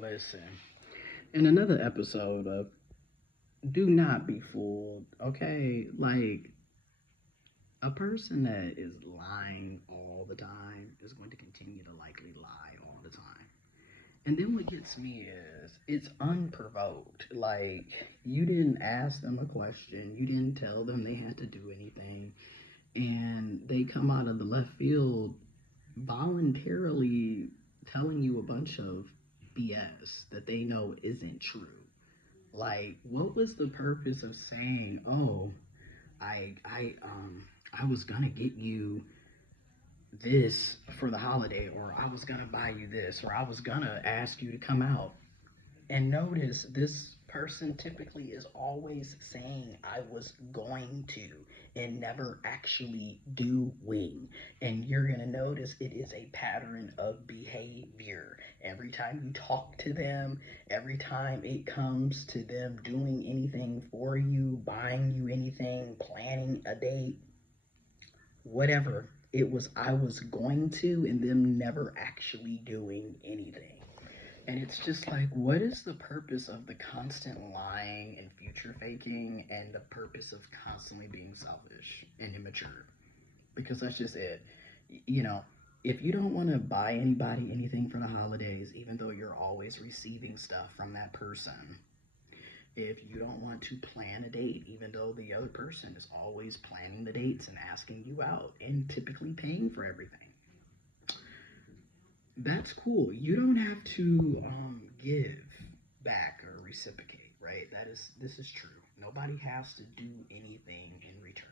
Listen, in another episode of Do Not Be Fooled, okay? Like, a person that is lying all the time is going to continue to likely lie all the time. And then what gets me is it's unprovoked. Like, you didn't ask them a question, you didn't tell them they had to do anything, and they come out of the left field voluntarily telling you a bunch of BS that they know isn't true. Like, what was the purpose of saying, "Oh, I I um I was gonna get you this for the holiday, or I was gonna buy you this, or I was gonna ask you to come out." And notice this person typically is always saying I was going to and never actually doing. And you're going to notice it is a pattern of behavior. Every time you talk to them, every time it comes to them doing anything for you, buying you anything, planning a date, whatever, it was I was going to, and them never actually doing anything. And it's just like, what is the purpose of the constant lying and future faking and the purpose of constantly being selfish and immature? Because that's just it. You know, if you don't want to buy anybody anything for the holidays, even though you're always receiving stuff from that person, if you don't want to plan a date, even though the other person is always planning the dates and asking you out and typically paying for everything, that's cool. You don't have to give back or reciprocate, right? This is true. Nobody has to do anything in return.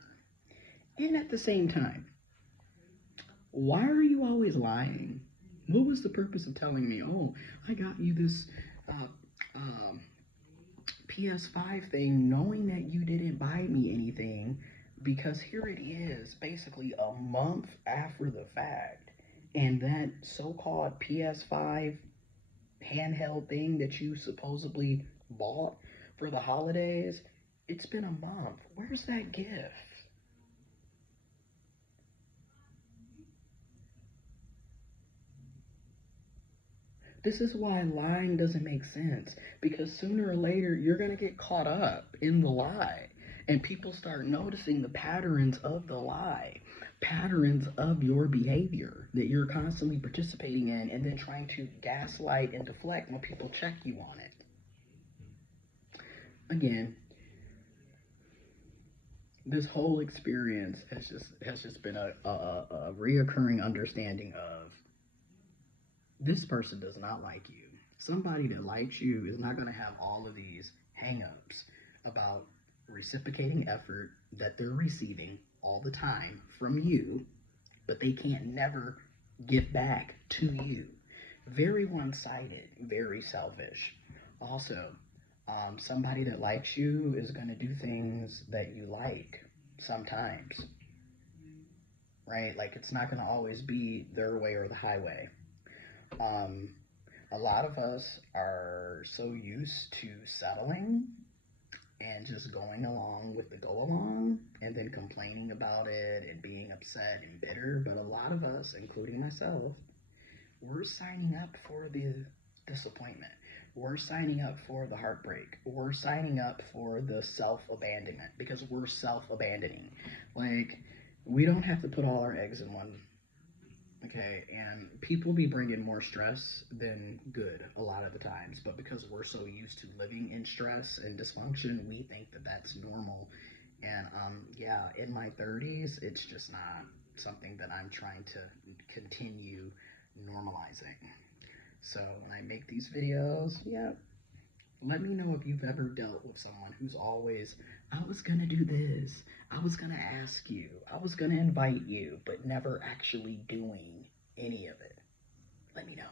And at the same time, why are you always lying? What was the purpose of telling me, "Oh, I got you this uh, um, PS5 thing," knowing that you didn't buy me anything? Because here it is, basically a month after the fact, and that so-called PS5 handheld thing that you supposedly bought for the holidays, it's been a month. Where's that gift? This is why lying doesn't make sense, because sooner or later you're going to get caught up in the lie, and people start noticing the patterns of the lie, patterns of your behavior that you're constantly participating in, and then trying to gaslight and deflect when people check you on it. Again, this whole experience has just been a reoccurring understanding of this person does not like you. Somebody that likes you is not going to have all of these hangups about reciprocating effort that they're receiving all the time from you, but they can't never give back to you. Very one sided, very selfish. Also, somebody that likes you is going to do things that you like sometimes, right? Like, it's not going to always be their way or the highway. Um, a lot of us are so used to settling and just going along with the go along and then complaining about it and being upset and bitter. But a lot of us, including myself, we're signing up for the disappointment. We're signing up for the heartbreak. We're signing up for the self abandonment because we're self abandoning. Like, we don't have to put all our eggs in one. Okay, and people be bringing more stress than good a lot of the times, but because we're so used to living in stress and dysfunction, we think that that's normal. And yeah, in my 30s, it's just not something that I'm trying to continue normalizing. So when I make these videos, yeah, let me know if you've ever dealt with someone who's always, "I was gonna do this, I was gonna ask you, I was gonna invite you," but never actually doing any of it. Let me know.